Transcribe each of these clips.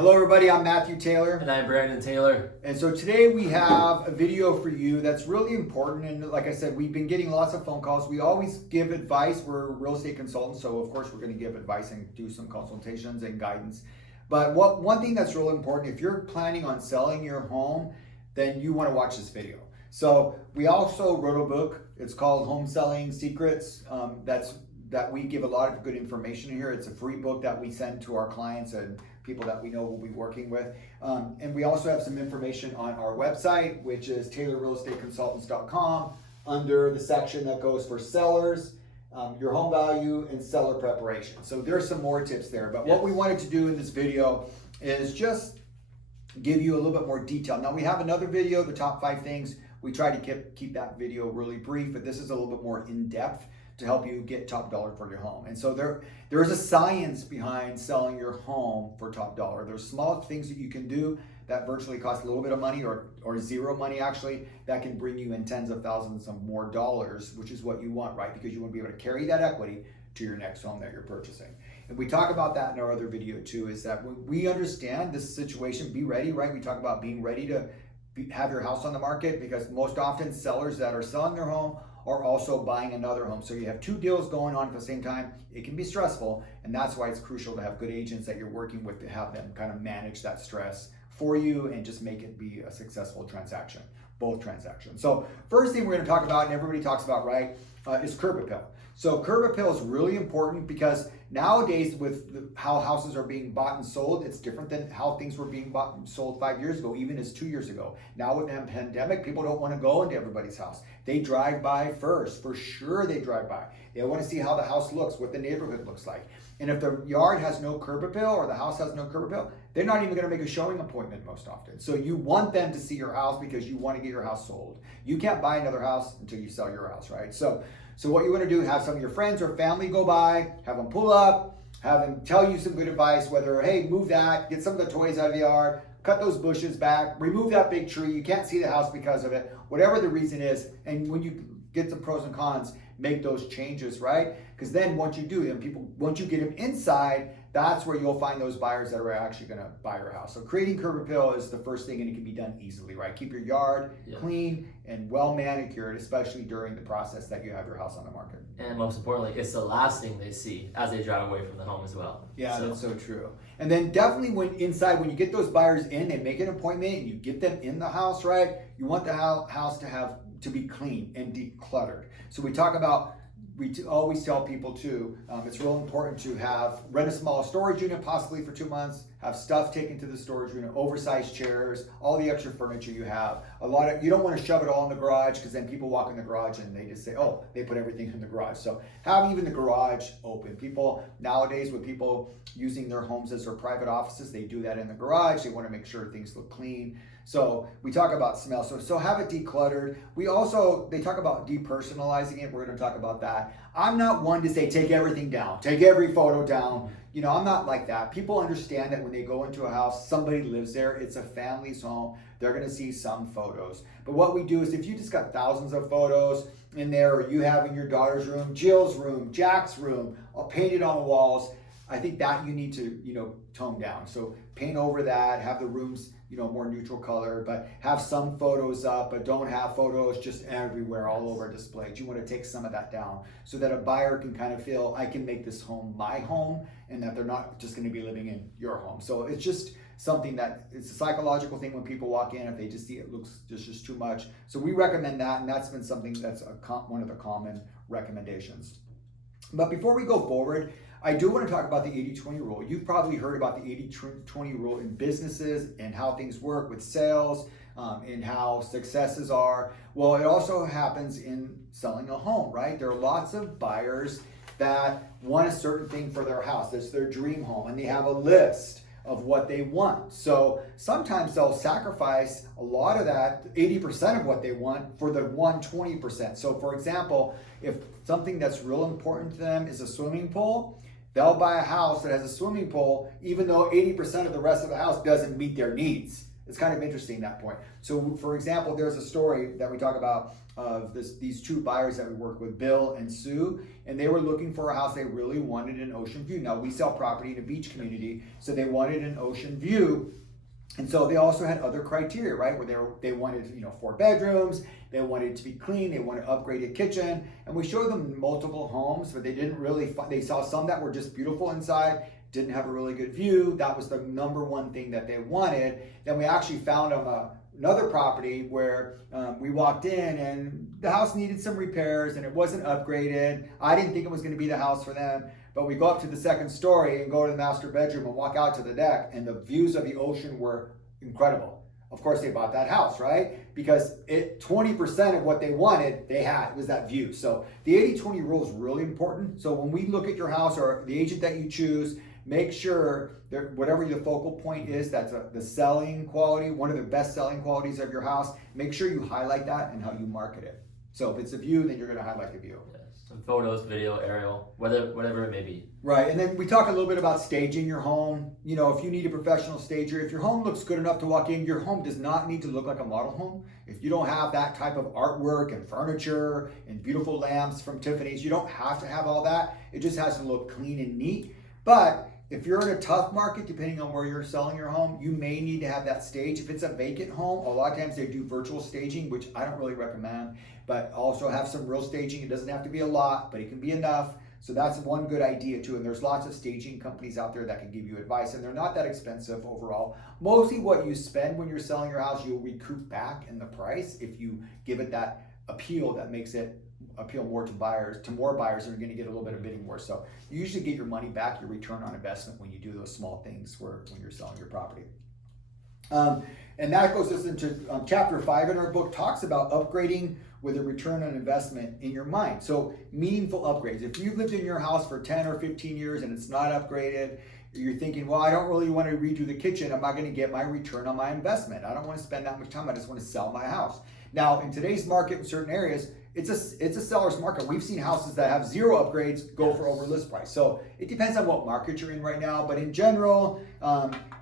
Hello everybody, I'm Matthew Taylor. And I'm Brandon Taylor. And so today we have a video for you that's really important. And like I said, we've been getting lots of phone calls. We always give advice. We're real estate consultants, so of course we're going to give advice and do some consultations and guidance. But one thing that's really important, if you're planning on selling your home, then you want to watch this video. So we also wrote a book. It's called Home Selling Secrets. That we give a lot of good information here. It's a free book that we send to our clients and people that we know we'll be working with. And we also have some information on our website, which is taylorrealestateconsultants.com, under the section that goes for sellers, your home value, and seller preparation. So there's some more tips there. But what we wanted to do in this video is just give you a little bit more detail. Now we have another video, the top 5 things. We try to keep that video really brief, but this is a little bit more in-depth to help you get top dollar for your home. And so there is a science behind selling your home for top dollar. There's small things that you can do that virtually cost a little bit of money or zero money actually, that can bring you in tens of thousands of more dollars, which is what you want, right? Because you want to be able to carry that equity to your next home that you're purchasing. And we talk about that in our other video too, is that when we understand this situation, be ready, right? We talk about being ready to have your house on the market, because most often sellers that are selling their home are also buying another home. So you have 2 deals going on at the same time. It can be stressful, and that's why it's crucial to have good agents that you're working with to have them kind of manage that stress for you and just make it be a successful transaction, both transactions. So first thing we're going to talk about, and everybody talks about, right, is curb appeal. So curb appeal is really important because nowadays with how houses are being bought and sold, it's different than how things were being bought and sold 5 years ago, even as 2 years ago. Now with the pandemic, people don't want to go into everybody's house. They drive by first. For sure they drive by. They want to see how the house looks, what the neighborhood looks like. And if the yard has no curb appeal or the house has no curb appeal, they're not even going to make a showing appointment most often. So you want them to see your house because you want to get your house sold. You can't buy another house until you sell your house, right? So what you want to do, have some of your friends or family go by, have them pull up, have them tell you some good advice, whether, hey, move that, get some of the toys out of the yard, cut those bushes back, remove that big tree, you can't see the house because of it, whatever the reason is. And when you get some pros and cons, make those changes, right? Because then once you do them, once you get them inside, that's where you'll find those buyers that are actually going to buy your house. So creating curb appeal is the first thing, and it can be done easily, right? Keep your yard clean and well manicured, especially during the process that you have your house on the market. And most importantly, it's the last thing they see as they drive away from the home as well. Yeah, that's so true. And then definitely when you get those buyers in, they make an appointment and you get them in the house, right? You want the house to be clean and decluttered. So we always tell people too, it's real important to rent a small storage unit, possibly for 2 months, have stuff taken to the storage unit, oversized chairs, all the extra furniture you have. You don't want to shove it all in the garage, because then people walk in the garage and they just say, oh, they put everything in the garage. So have even the garage open. People nowadays, with people using their homes as their private offices, they do that in the garage. They want to make sure things look clean. So we talk about smell. So have it decluttered. They talk about depersonalizing it. We're going to talk about that. I'm not one to say take everything down, take every photo down. You know, I'm not like that. People understand that when they go into a house, somebody lives there. It's a family's home. They're going to see some photos. But what we do is, if you just got thousands of photos in there, or you have in your daughter's room, Jill's room, Jack's room, all painted on the walls, I think that you need to, tone down. So paint over that, have the rooms, more neutral color, but have some photos up, but don't have photos just everywhere, all over displays. You want to take some of that down so that a buyer can kind of feel, I can make this home my home, and that they're not just going to be living in your home. So it's just something it's a psychological thing when people walk in, if they just see it looks just too much. So we recommend that, and that's been something that's one of the common recommendations. But before we go forward, I do want to talk about the 80-20 rule. You've probably heard about the 80-20 rule in businesses and how things work with sales and how successes are. Well, it also happens in selling a home, right? There are lots of buyers that want a certain thing for their house. It's their dream home, and they have a list of what they want. So sometimes they'll sacrifice a lot of that, 80% of what they want, for the 120%. So for example, if something that's real important to them is a swimming pool, they'll buy a house that has a swimming pool, even though 80% of the rest of the house doesn't meet their needs. It's kind of interesting, that point. So for example, there's a story that we talk about of these two buyers that we work with, Bill and Sue, and they were looking for a house. They really wanted an ocean view. Now we sell property in a beach community, so they wanted an ocean view. And so they also had other criteria, right? Where they wanted, 4 bedrooms, they wanted it to be clean, they wanted upgraded kitchen, and we showed them multiple homes, but they didn't really. They saw some that were just beautiful inside, didn't have a really good view. That was the number one thing that they wanted. Then we actually found them another property where we walked in and the house needed some repairs and it wasn't upgraded. I didn't think it was going to be the house for them. But we go up to the second story and go to the master bedroom and walk out to the deck, and the views of the ocean were incredible. Of course, they bought that house, right? Because 20% of what they wanted, they had, was that view. So the 80-20 rule is really important. So when we look at your house or the agent that you choose, make sure that whatever your focal point is, that's the selling quality, one of the best selling qualities of your house, make sure you highlight that and how you market it. So if it's a view, then you're going to highlight the view. Some photos, video, aerial, whatever it may be. Right, and then we talk a little bit about staging your home. If you need a professional stager, if your home looks good enough to walk in, your home does not need to look like a model home. If you don't have that type of artwork and furniture and beautiful lamps from Tiffany's, you don't have to have all that. It just has to look clean and neat. But if you're in a tough market, depending on where you're selling your home, you may need to have that stage. If it's a vacant home, a lot of times they do virtual staging, which I don't really recommend, but also have some real staging. It doesn't have to be a lot, but it can be enough. So that's one good idea too. And there's lots of staging companies out there that can give you advice, and they're not that expensive overall. Mostly what you spend when you're selling your house, you'll recoup back in the price if you give it that appeal that makes it appeal more to buyers, to more buyers, and you're going to get a little bit of bidding war. So you usually get your money back, your return on investment, when you do those small things when you're selling your property. And that goes us into chapter 5 in our book, talks about upgrading with a return on investment in your mind. So meaningful upgrades. If you've lived in your house for 10 or 15 years and it's not upgraded, you're thinking, well, I don't really want to redo the kitchen. I'm not going to get my return on my investment. I don't want to spend that much time. I just want to sell my house. Now, in today's market, in certain areas, it's a seller's market. We've seen houses that have 0 upgrades go for over list price. So it depends on what market you're in right now. But in general,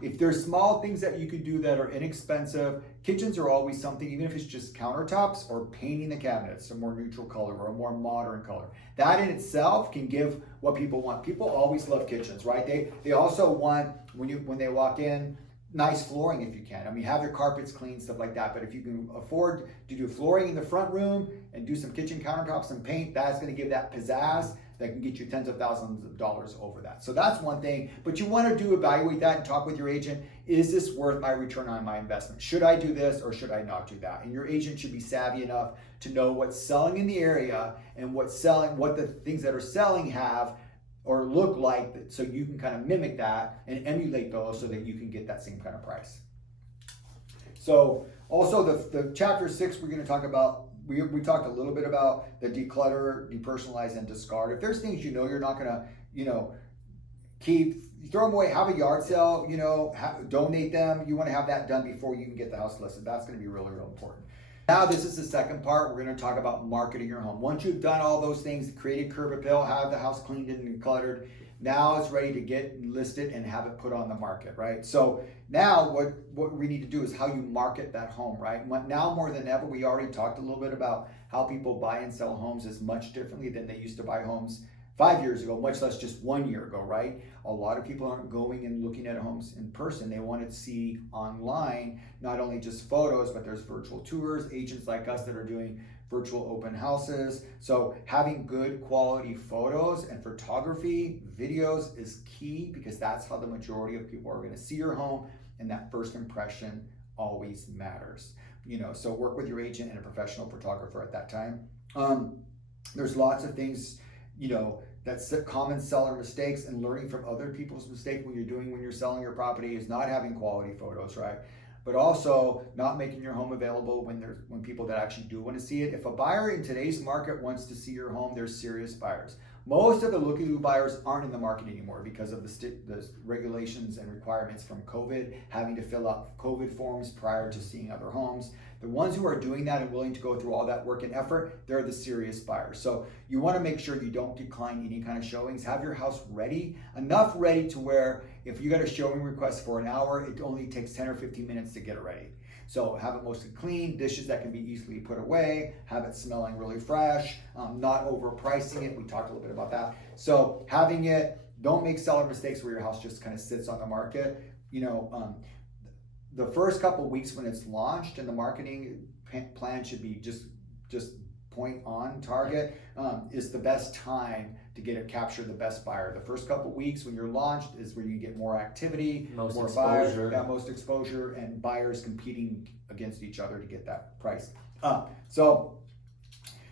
if there's small things that you can do that are inexpensive, kitchens are always something, even if it's just countertops or painting the cabinets a more neutral color or a more modern color. That in itself can give what people want. People always love kitchens, right? They also want, when they walk in, nice flooring if you can. I mean, have your carpets clean, stuff like that. But if you can afford to do flooring in the front room and do some kitchen countertops and paint, that's going to give that pizzazz that can get you tens of thousands of dollars over that. So that's one thing. But you want to evaluate that and talk with your agent. Is this worth my return on my investment? Should I do this or should I not do that? And your agent should be savvy enough to know what's selling in the area and what the things that are selling have or look like, so you can kind of mimic that and emulate those so that you can get that same kind of price. So also the chapter 6, we're going to talk about, we talked a little bit about the declutter, depersonalize, and discard. If there's things you're not going to, keep, throw them away, have a yard sale, donate them. You want to have that done before you can get the house listed. That's going to be really, really important. Now, this is the second part. We're going to talk about marketing your home. Once you've done all those things, created curb appeal, have the house cleaned and decluttered, now it's ready to get listed and have it put on the market, right? So now what we need to do is how you market that home, right? Now more than ever, we already talked a little bit about how people buy and sell homes is much differently than they used to buy homes 5 years ago, much less just 1 year ago, right? A lot of people aren't going and looking at homes in person. They want to see online, not only just photos, but there's virtual tours, agents like us that are doing virtual open houses. So having good quality photos and photography, videos is key, because that's how the majority of people are going to see your home, and that first impression always matters. So work with your agent and a professional photographer at that time. There's lots of things, that's common seller mistakes, and learning from other people's mistakes when you're selling your property is not having quality photos, right? But also not making your home available when people that actually do want to see it. If a buyer in today's market wants to see your home, they're serious buyers. Most of the look-through buyers aren't in the market anymore because of the regulations and requirements from COVID, having to fill out COVID forms prior to seeing other homes. The ones who are doing that and willing to go through all that work and effort, they're the serious buyers. So you want to make sure you don't decline any kind of showings. Have your house ready, enough ready to where if you got a showing request for an hour, it only takes 10 or 15 minutes to get it ready. So have it mostly clean, dishes that can be easily put away, have it smelling really fresh, not overpricing it. We talked a little bit about that. So having it, don't make seller mistakes where your house just kind of sits on the market. The first couple of weeks when it's launched and the marketing plan should be just point on target, is the best time to capture the best buyer. The first couple of weeks when you're launched is where you get more activity, more exposure. buyers, most exposure, and buyers competing against each other to get that price up.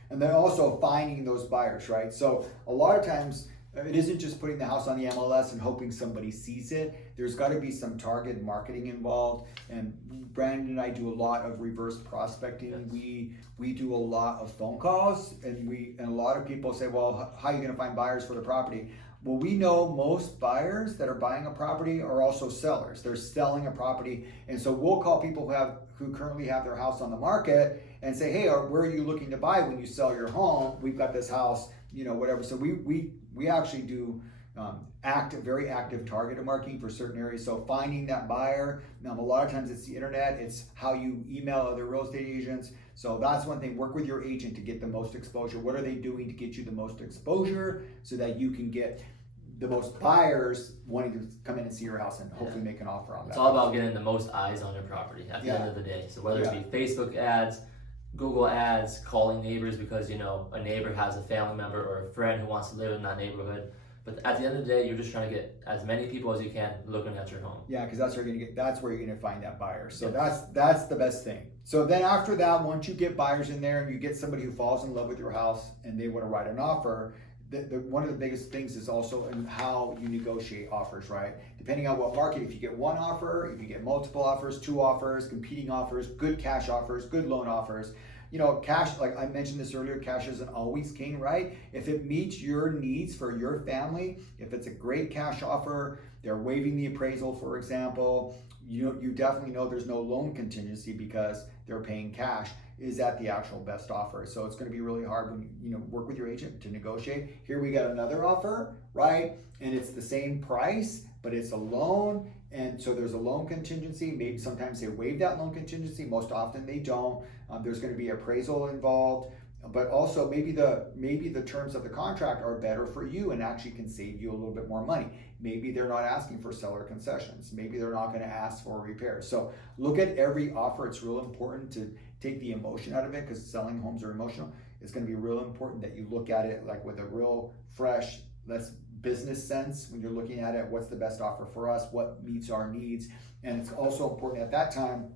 And then also finding those buyers, right? So a lot of times it isn't just putting the house on the MLS and hoping somebody sees it. There's got to be some targeted marketing involved. And Brandon and I do a lot of reverse prospecting. Yes. We do a lot of phone calls, and a lot of people say, well, how are you going to find buyers for the property? Well, we know most buyers that are buying a property are also sellers. They're selling a property, and so we'll call people who currently have their house on the market and say, hey, where are you looking to buy when you sell your home? We've got this house, whatever. So we actually do very active targeted marketing for certain areas. So finding that buyer, a lot of times it's the internet, it's how you email other real estate agents. So that's one thing. Work with your agent to get the most exposure. What are they doing to get you the most exposure so that you can get the most buyers wanting to come in and see your house and hopefully make an offer on that. It's all about getting the most eyes on your property at the end of the day. So whether it be Facebook ads, Google ads, calling neighbors because a neighbor has a family member or a friend who wants to live in that neighborhood. But at the end of the day, you're just trying to get as many people as you can looking at your home. Yeah, because that's where you're gonna find that buyer. So that's the best thing. So then after that, once you get buyers in there and you get somebody who falls in love with your house and they want to write an offer, one of the biggest things is also in how you negotiate offers, right? Depending on what market, if you get one offer, if you get multiple offers, two offers, competing offers, good cash offers, good loan offers. Cash, like I mentioned this earlier, cash isn't always king, right? If it meets your needs for your family, if it's a great cash offer, they're waiving the appraisal, for example, you definitely know there's no loan contingency because they're paying cash. Is that the actual best offer? So it's going to be really hard when you work with your agent to negotiate. Here we got another offer, right? And it's the same price, but it's a loan. And so there's a loan contingency. Maybe sometimes they waive that loan contingency. Most often they don't. There's going to be appraisal involved, but also maybe the terms of the contract are better for you and actually can save you a little bit more money. Maybe they're not asking for seller concessions. Maybe they're not going to ask for repairs. So look at every offer. It's real important to take the emotion out of it because selling homes are emotional. It's going to be real important that you look at it like with a real fresh, less business sense when you're looking at it. What's the best offer for us? What meets our needs? And it's also important at that time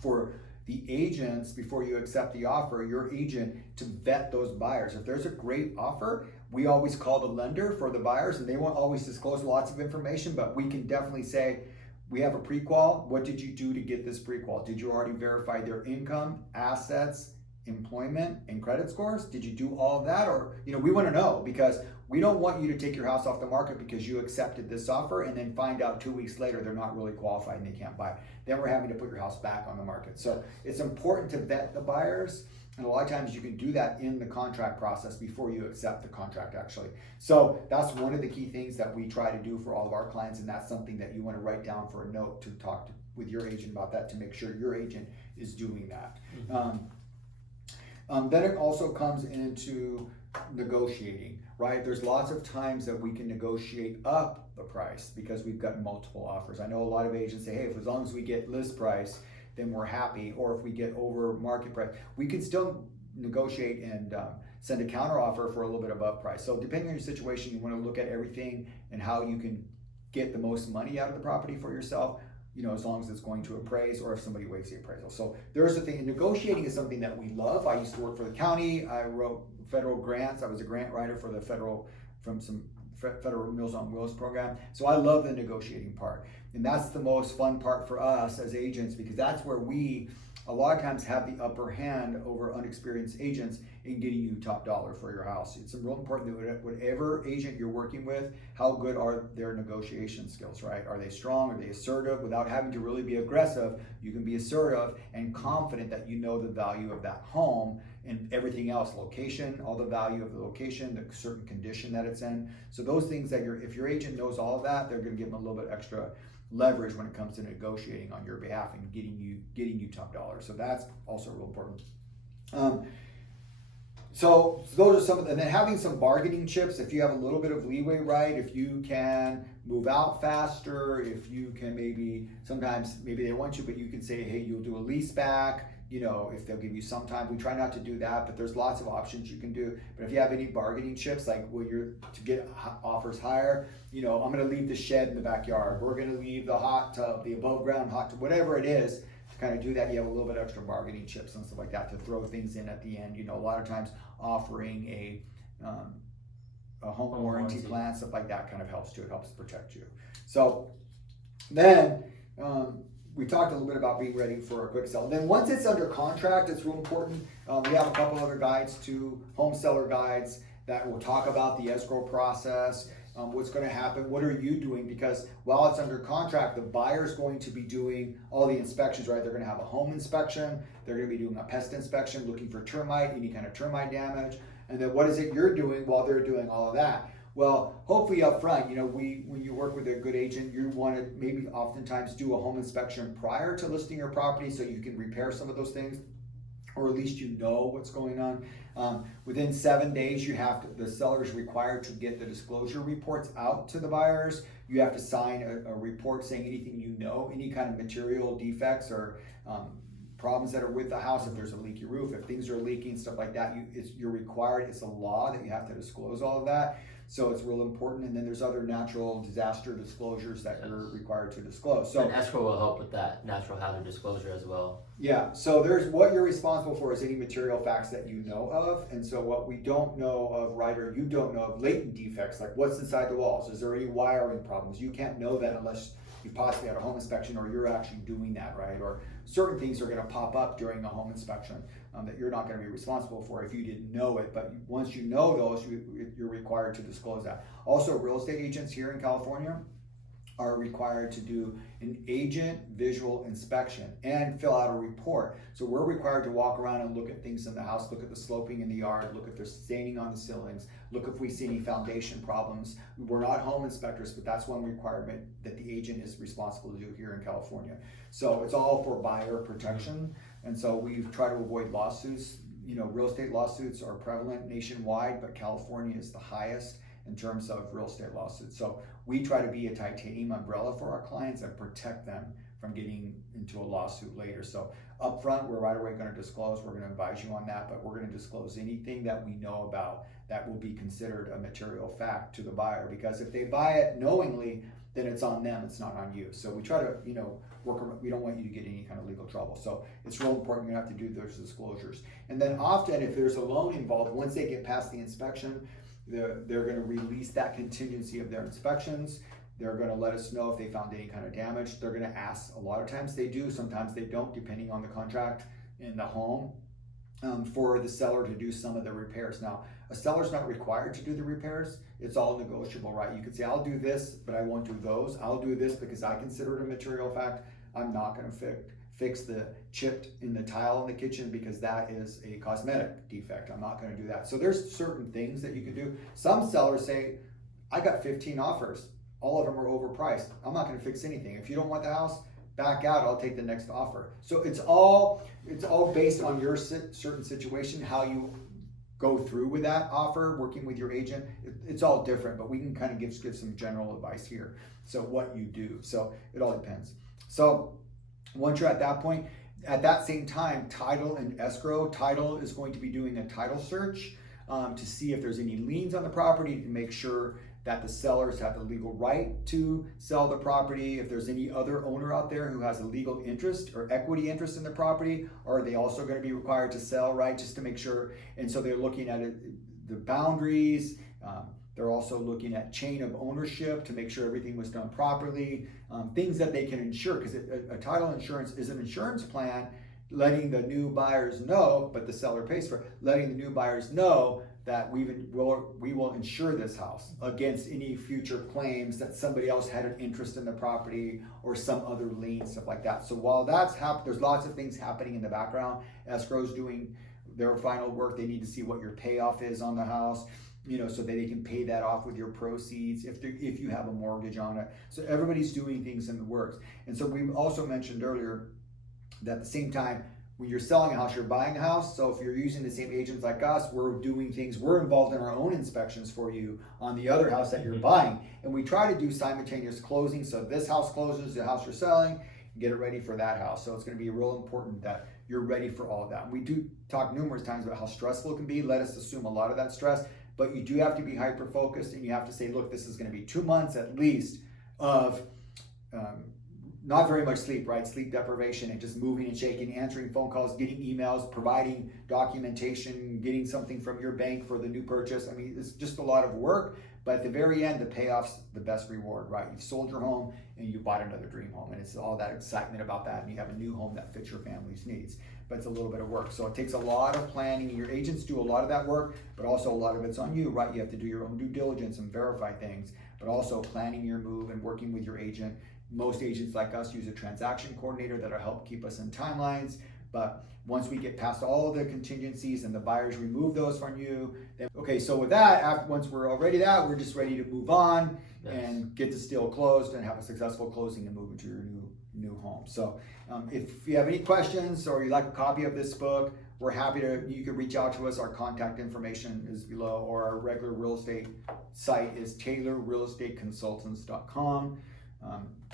for the agents, before you accept the offer, your agent to vet those buyers. If there's a great offer, we always call the lender for the buyers, and they won't always disclose lots of information, but we can definitely say, we have a pre-qual. What did you do to get this pre-qual? Did you already verify their income, assets, employment, and credit scores? Did you do all of that? Or, we want to know, because we don't want you to take your house off the market because you accepted this offer and then find out 2 weeks later they're not really qualified and they can't buy. Then we're having to put your house back on the market. So it's important to vet the buyers. And a lot of times you can do that in the contract process before you accept the contract, actually. So that's one of the key things that we try to do for all of our clients. And that's something that you want to write down for a note to talk with your agent about that, to make sure your agent is doing that. Mm-hmm. Then it also comes into negotiating, right? There's lots of times that we can negotiate up the price because we've got multiple offers. I know a lot of agents say, hey, as long as we get list price, then we're happy. Or if we get over market price, we can still negotiate and send a counter offer for a little bit above price. So depending on your situation, you want to look at everything and how you can get the most money out of the property for yourself, as long as it's going to appraise or if somebody waives the appraisal. So there's the thing. And negotiating is something that we love. I used to work for the county. I wrote federal grants. I was a grant writer for from some federal Meals on Wheels program. So I love the negotiating part. And that's the most fun part for us as agents, because that's where we a lot of times have the upper hand over unexperienced agents in getting you top dollar for your house. It's real important that whatever agent you're working with, how good are their negotiation skills, right? Are they strong? Are they assertive? Without having to really be aggressive, you can be assertive and confident that you know the value of that home and everything else, location, all the value of the location, the certain condition that it's in. So those things that if your agent knows all of that, they're going to give them a little bit extra leverage when it comes to negotiating on your behalf and getting you top dollar. So that's also real important. So those are some of and then having some bargaining chips. If you have a little bit of leeway, right? If you can move out faster, if you can sometimes they want you, but you can say, hey, you'll do a lease back. If they'll give you some time. We try not to do that, but there's lots of options you can do. But if you have any bargaining chips, like you're to get offers higher, I'm going to leave the shed in the backyard. We're going to leave the hot tub, the above ground hot tub, whatever it is. To kind of do that, you have a little bit extra bargaining chips and stuff like that to throw things in at the end. A lot of times offering a home warranty plan, stuff like that kind of helps too. It helps protect you. So then, we talked a little bit about being ready for a quick sell. Then once it's under contract, it's real important. We have a couple other guides too, home seller guides that will talk about the escrow process, what's going to happen, what are you doing? Because while it's under contract, the buyer's going to be doing all the inspections, right? They're going to have a home inspection. They're going to be doing a pest inspection, looking for termite, any kind of termite damage. And then what is it you're doing while they're doing all of that? Well, hopefully up front, when you work with a good agent, you want to maybe oftentimes do a home inspection prior to listing your property so you can repair some of those things, or at least what's going on. Within 7 days, the seller is required to get the disclosure reports out to the buyers. You have to sign a report saying anything any kind of material defects or problems that are with the house, if there's a leaky roof, if things are leaking, stuff like that, you're required, it's a law that you have to disclose all of that. So it's real important. And then there's other natural disaster disclosures that you're required to disclose. So and escrow will help with that natural hazard disclosure as well. Yeah, so there's what you're responsible for is any material facts that you know of. And so what we don't know of, right, or you don't know of latent defects, like what's inside the walls. Is there any wiring problems? You can't know that unless you possibly had a home inspection or you're actually doing that, right? Or certain things are going to pop up during a home inspection that you're not going to be responsible for if you didn't know it. But once you know those, you're required to disclose that. Also, real estate agents here in California are required to do an agent visual inspection and fill out a report. So we're required to walk around and look at things in the house, look at the sloping in the yard, look if there's staining on the ceilings, look if we see any foundation problems. We're not home inspectors, but that's one requirement that the agent is responsible to do here in California. So it's all for buyer protection. And so we've tried to avoid lawsuits. Real estate lawsuits are prevalent nationwide, but California is the highest in terms of real estate lawsuits. So we try to be a titanium umbrella for our clients and protect them from getting into a lawsuit later. So up front, we're right away going to disclose, we're going to advise you on that, but we're going to disclose anything that we know about that will be considered a material fact to the buyer, because if they buy it knowingly, then it's on them, it's not on you. So we try to, we don't want you to get any kind of legal trouble. So it's real important you have to do those disclosures. And then often if there's a loan involved, once they get past the inspection, they're going to release that contingency of their inspections. They're going to let us know if they found any kind of damage. They're going to ask, a lot of times they do, sometimes they don't, depending on the contract in the home, for the seller to do some of the repairs. Now, a seller's not required to do the repairs. It's all negotiable, right? You could say, I'll do this, but I won't do those. I'll do this because I consider it a material fact. I'm not going to fix the chipped in the tile in the kitchen because that is a cosmetic defect. I'm not going to do that. So there's certain things that you can do. Some sellers say, I got 15 offers. All of them are overpriced. I'm not going to fix anything. If you don't want the house, back out. I'll take the next offer. So it's all based on your certain situation, how you go through with that offer, working with your agent. It's all different, but we can kind of give some general advice here. So what you do. So it all depends. So once you're at that point, at that same time, title and escrow. Title is going to be doing a title search to see if there's any liens on the property, to make sure that the sellers have the legal right to sell the property. If there's any other owner out there who has a legal interest or equity interest in the property, are they also going to be required to sell, right? Just to make sure. And so they're looking at the boundaries. They're also looking at chain of ownership to make sure everything was done properly. Things that they can insure, because a title insurance is an insurance plan letting the new buyers know, but the seller pays for it, letting the new buyers know that we will insure this house against any future claims that somebody else had an interest in the property or some other lien, stuff like that. So while that's happening, there's lots of things happening in the background. Escrow's doing their final work. They need to see what your payoff is on the house, you know, so that they can pay that off with your proceeds if you have a mortgage on it. So everybody's doing things in the works. And so we also mentioned earlier that at the same time, when you're selling a house, you're buying a house. So if you're using the same agents like us, we're doing things, we're involved in our own inspections for you on the other house that you're buying. And we try to do simultaneous closing. So if this house closes, the house you're selling, get it ready for that house. So it's going to be real important that you're ready for all of that. And we do talk numerous times about how stressful it can be. Let us assume a lot of that stress, but you do have to be hyper focused, and you have to say, look, this is going to be 2 months at least of not very much sleep, right? Sleep deprivation and just moving and shaking, answering phone calls, getting emails, providing documentation, getting something from your bank for the new purchase. I mean, it's just a lot of work, but at the very end, the payoff's the best reward, right? You've sold your home and you bought another dream home, and it's all that excitement about that, and you have a new home that fits your family's needs. But it's a little bit of work. So it takes a lot of planning, and your agents do a lot of that work, but also a lot of it's on you, right? You have to do your own due diligence and verify things, but also planning your move and working with your agent. Most agents like us use a transaction coordinator that'll help keep us in timelines. But once we get past all of the contingencies and the buyers remove those from you, then okay, so with that, once we're all ready that, we're just ready to move on and get this deal closed and have a successful closing and move into your new home. So if you have any questions or you'd like a copy of this book, we're happy to, you can reach out to us. Our contact information is below, or our regular real estate site is taylorrealestateconsultants.com.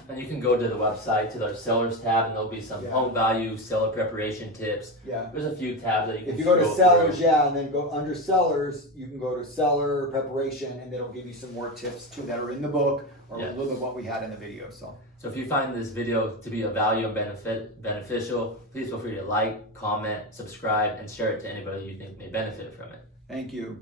And you can go to the website to the sellers tab, and there'll be some home value, seller preparation tips. Yeah. There's a few tabs that you can If you go to sellers, and then go under sellers, you can go to seller preparation, and it'll give you some more tips too that are in the book, or a little bit of what we had in the video. So if you find this video to be of value and beneficial, please feel free to like, comment, subscribe, and share it to anybody you think may benefit from it. Thank you.